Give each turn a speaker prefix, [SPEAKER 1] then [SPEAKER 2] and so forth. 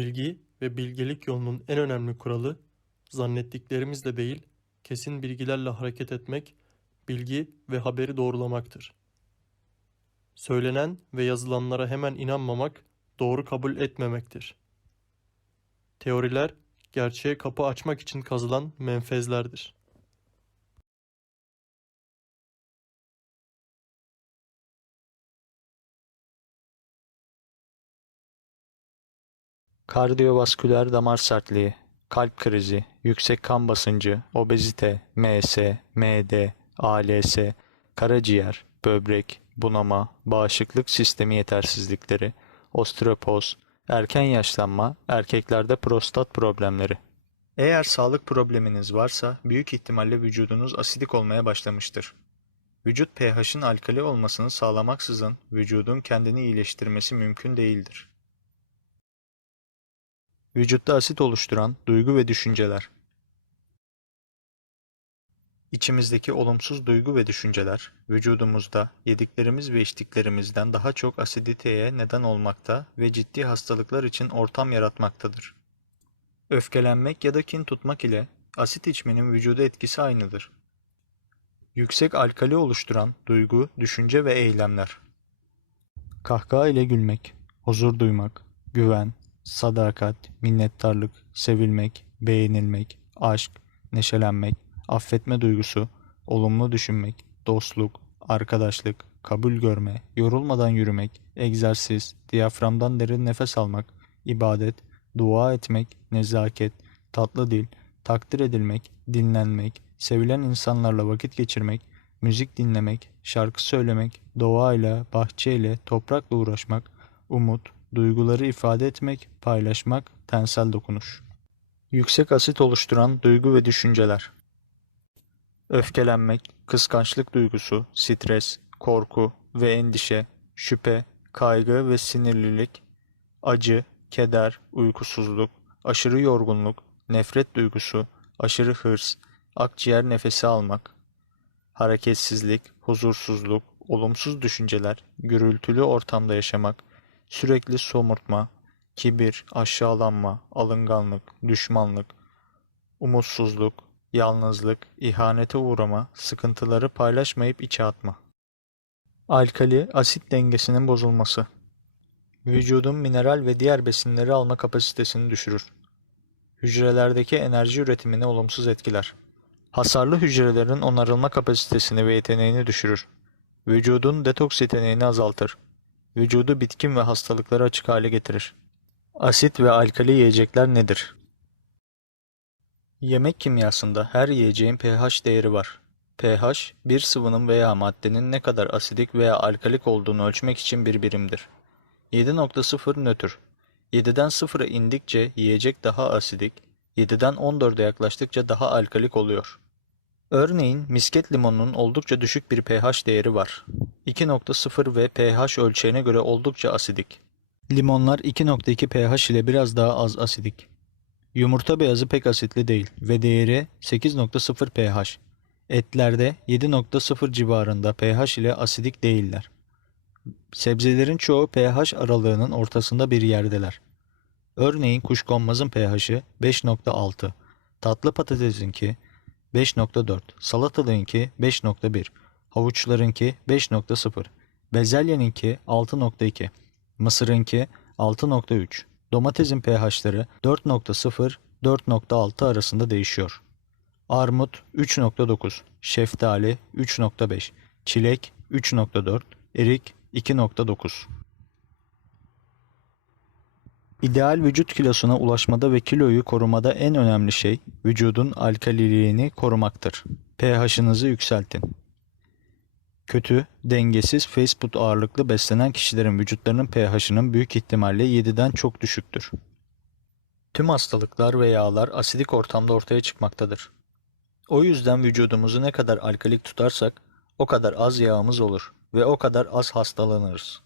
[SPEAKER 1] Bilgi ve bilgelik yolunun en önemli kuralı, zannettiklerimizle değil, kesin bilgilerle hareket etmek, bilgi ve haberi doğrulamaktır. Söylenen ve yazılanlara hemen inanmamak, doğru kabul etmemektir. Teoriler, gerçeğe kapı açmak için kazılan menfezlerdir.
[SPEAKER 2] Kardiyovasküler damar sertliği, kalp krizi, yüksek kan basıncı, obezite, MS, MD, ALS, karaciğer, böbrek, bunama, bağışıklık sistemi yetersizlikleri, osteoporoz, erken yaşlanma, erkeklerde prostat problemleri. Eğer sağlık probleminiz varsa büyük ihtimalle vücudunuz asidik olmaya başlamıştır. Vücut pH'in alkali olmasını sağlamaksızın vücudun kendini iyileştirmesi mümkün değildir. Vücutta asit oluşturan duygu ve düşünceler. İçimizdeki olumsuz duygu ve düşünceler, vücudumuzda yediklerimiz ve içtiklerimizden daha çok asiditeye neden olmakta ve ciddi hastalıklar için ortam yaratmaktadır. Öfkelenmek ya da kin tutmak ile asit içmenin vücuda etkisi aynıdır. Yüksek alkali oluşturan duygu, düşünce ve eylemler. Kahkaha ile gülmek, huzur duymak, güven, sadakat, minnettarlık, sevilmek, beğenilmek, aşk, neşelenmek, affetme duygusu, olumlu düşünmek, dostluk, arkadaşlık, kabul görme, yorulmadan yürümek, egzersiz, diyaframdan derin nefes almak, ibadet, dua etmek, nezaket, tatlı dil, takdir edilmek, dinlenmek, sevilen insanlarla vakit geçirmek, müzik dinlemek, şarkı söylemek, doğayla, bahçeyle, toprakla uğraşmak, umut, duyguları ifade etmek, paylaşmak, tensel dokunuş. Yüksek asit oluşturan duygu ve düşünceler. Öfkelenmek, kıskançlık duygusu, stres, korku ve endişe, şüphe, kaygı ve sinirlilik, acı, keder, uykusuzluk, aşırı yorgunluk, nefret duygusu, aşırı hırs, akciğer nefesi almak, hareketsizlik, huzursuzluk, olumsuz düşünceler, gürültülü ortamda yaşamak, sürekli somurtma, kibir, aşağılanma, alınganlık, düşmanlık, umutsuzluk, yalnızlık, ihanete uğrama, sıkıntıları paylaşmayıp içe atma. Alkali asit dengesinin bozulması. Vücudun mineral ve diğer besinleri alma kapasitesini düşürür. Hücrelerdeki enerji üretimini olumsuz etkiler. Hasarlı hücrelerin onarılma kapasitesini ve yeteneğini düşürür. Vücudun detoks yeteneğini azaltır. Vücudu bitkin ve hastalıklara açık hale getirir. Asit ve alkali yiyecekler nedir? Yemek kimyasında her yiyeceğin pH değeri var. pH, bir sıvının veya maddenin ne kadar asidik veya alkalik olduğunu ölçmek için bir birimdir. 7.0 nötr. 7'den 0'a indikçe yiyecek daha asidik, 7'den 14'e yaklaştıkça daha alkalik oluyor. Örneğin misket limonunun oldukça düşük bir pH değeri var. 2.0 ve pH ölçeğine göre oldukça asidik. Limonlar 2.2 pH ile biraz daha az asidik. Yumurta beyazı pek asitli değil ve değeri 8.0 pH. Etlerde 7.0 civarında pH ile asidik değiller. Sebzelerin çoğu pH aralığının ortasında bir yerdeler. Örneğin kuşkonmazın pH'i 5.6, tatlı patatesinki 5.4, salatalığınki 5.1, havuçlarınki 5.0, bezelyeninki 6.2, mısırınki 6.3, domatesin pH'ları 4.0 4.6 arasında değişiyor. Armut 3.9, şeftali 3.5, çilek 3.4, erik 2.9. İdeal vücut kilosuna ulaşmada ve kiloyu korumada en önemli şey vücudun alkaliliğini korumaktır. pH'ınızı yükseltin. Kötü, dengesiz fast food ağırlıklı beslenen kişilerin vücutlarının pH'ının büyük ihtimalle 7'den çok düşüktür. Tüm hastalıklar ve yağlar asidik ortamda ortaya çıkmaktadır. O yüzden vücudumuzu ne kadar alkalik tutarsak o kadar az yağımız olur ve o kadar az hastalanırız.